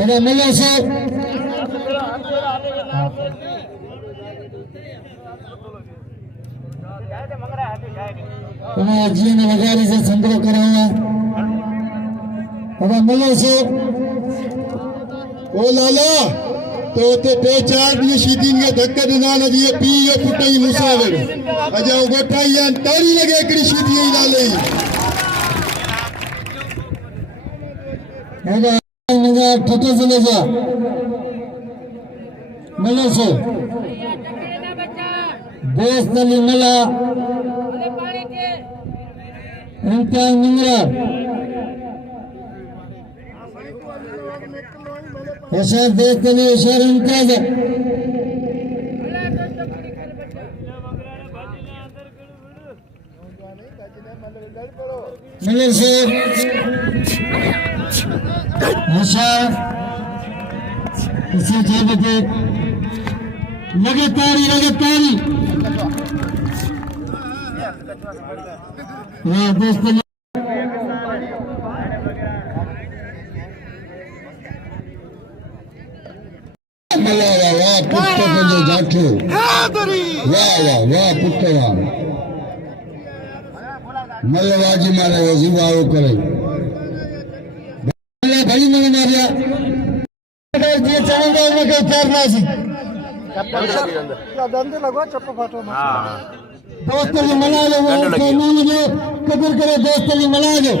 अरे मिलो से जी ने लगारी से संग्रह कराया। अरे मिलो से ओ लाला तो ते पहचान ये शीदीन के धक्का देना ना दिए पी ये फुटाई मुसावर अजा उगठाई यान तारी लगे करी शीदी ही लाले अरे नगा ठटे से ले जा मिलो से दोस्त अली मिला इम्तियाज मिंगरा होशियार दोस्त अली होशियार इम्तियाज मिलर से होशियार इसी जगह पे लगे तारी वाह दोस्त अली वाह पुत्र जो जाठो वाह पुत्र मलवाजी मारे जीवाओ करे भाई मैंने मारिया ये चलेंगे में कहीं तैरना सी दोस्त अली मना लो कदर करे दोस्त अली मना लो